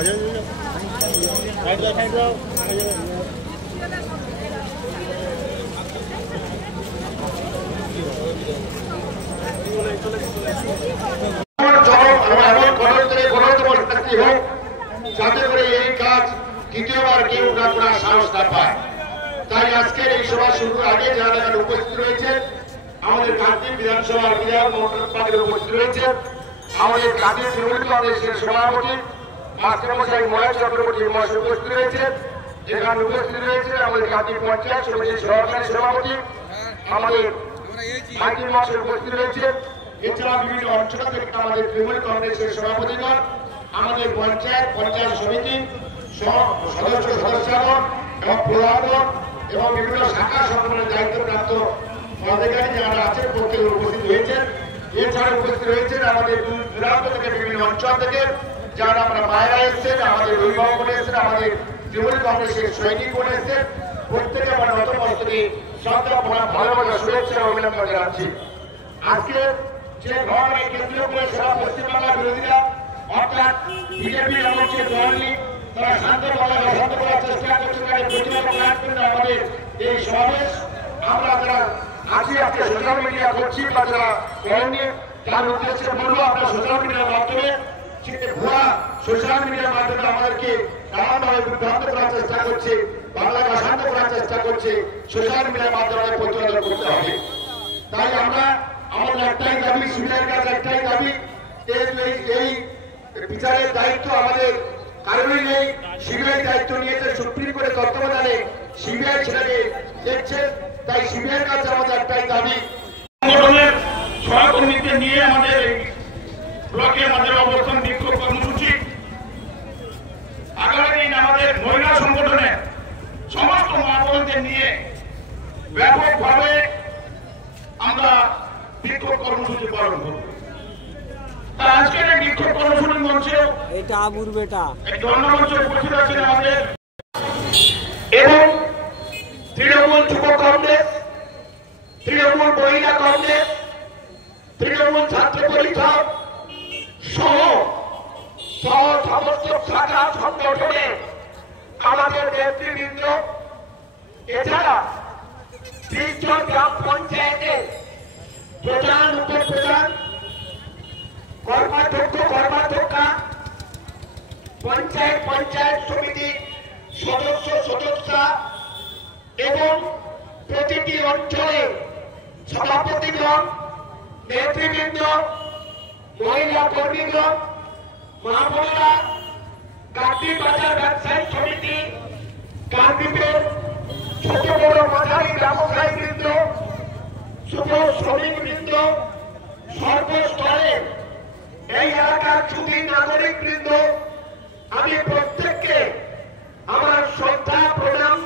যাতে করে এই কাজ দ্বিতীয়বার কেউ না করার সাহস না পায়। তাই আজকের এই সভা শুরুর আগে যারা এখানে উপস্থিত রয়েছে, আমাদের কান্দি বিধানসভার বিধায়ক মন্ত্রী পার্টির উপস্থিত রয়েছে, আমাদের কান্দি তৃণমূল কংগ্রেসের সভাপতি মাস্টারমশাই মহেশ চক্রবর্তী মহাশয় উপস্থিত রয়েছে, এখানে উপস্থিত রয়েছে আমাদের কান্দি পঞ্চায়েত সমিতির সহকারী সভাপতি আমাদের মাইকেল মহাশয় উপস্থিত রয়েছে। এছাড়া বিভিন্ন অঞ্চল থেকে আমাদের তৃণমূল কংগ্রেসের সভাপতিগণ, আমাদের পঞ্চায়েত সমিতি সদস্যগণ এবং প্রধানগণ এবং বিভিন্ন শাখা সংগঠনের দায়িত্বপ্রাপ্ত পদাধিকারী যারা আছেন প্রত্যেকে উপস্থিত হয়েছেন। এছাড়া উপস্থিত রয়েছেন আমাদের দূর দূরান্ত থেকে বিভিন্ন অঞ্চল থেকে যারা আমরা মায়েরা এসছেন, আমাদের অভিভাবক এসছেন, আমাদের তৃণমূল কংগ্রেসের সৈনিকগণ এসছেন। প্রত্যেকে আমরা নতমস্তকে শ্রদ্ধা ভালোবাসা শুভেচ্ছা অভিনন্দন জানাচ্ছি। আজকে যে ঘটনাকে কেন্দ্র করে সারা পশ্চিমবাংলার বিরোধীরা অর্থাৎ বিজেপির এমন যে দল নেই, তারা শান্ত করার চেষ্টা করছে, তাদের প্রতিবাদ প্রকাশ করে আমাদের এই সমাবেশ আমরা যারা আছি আজকে সোশ্যাল মিডিয়া করছি বা যারা করেননি তার উদ্দেশ্যে বলবো, আপনারা সোশ্যাল মিডিয়ার মাধ্যমে ভুয়া সোশ্যাল মিডিয়ার মাধ্যমে আমাদেরকে নানানভাবে বিভ্রান্ত করার চেষ্টা করছে, বাংলাকে অশান্ত করার চেষ্টা করছে, সোশ্যাল মিডিয়ার মাধ্যমে প্রতিবাদ করতে হবে। তাই আমরা আমাদের একটাই দাবি, সিবিআইয়ের কাছে একটাই দাবি, এই বিচারের দায়িত্ব আমাদের কারণই নেই। সিবিআই দায়িত্ব নিয়েছে সুপ্রিম কোর্টের তত্ত্বাবধানে, সিবিআই ছেলেকে দেখছে। তাই সিবিআইয়ের কাছে আমাদের একটাই দাবি, সংগঠনের সহকর্মীদের নিয়ে আমাদের ব্লকে আমাদের অবস্থান বিক্ষোভ কর্মসূচি। আগামী দিন আমাদের মহিলা সংগঠনের সমস্ত মা বোনদের নিয়ে ব্যাপকভাবে আমরা বিক্ষোভ কর্মসূচি পালন করব। আজকের এই বিক্ষোভ কর্মসূচির মঞ্চে এটা আবুর বেটা জনমঞ্চে উপস্থিত আছেন আমাদের এবং তৃণমূল যুব কংগ্রেস, তৃণমূল মহিলা কংগ্রেস, তৃণমূল ছাত্র পরিষদ সহ সমস্ত শাখা সংগঠনে আমাদের নেতৃবৃন্দ, এছাড়া 30 জন গ্রাম পঞ্চায়েতের প্রধান, উপপ্রধান, কর্মাধ্যক্ষ, কর্মাধ্যক্ষা, পঞ্চায়েত সমিতির সদস্যা এবং প্রতিটি অঞ্চলে সভাপতিগণ, নেতৃবৃন্দ, মহিলা কর্মীগণ, মা বোনেরা, কান্দি বাজার ব্যবসায়ী সমিতি, কান্দিতে ছোট বড় মাঝারি ব্যবসায়ী বৃন্দ, শুভ শ্রমিক বৃন্দ, সর্বস্তরে এই এলাকার সুধী নাগরিক বৃন্দ, আমি প্রত্যেককে আমার শ্রদ্ধা প্রণাম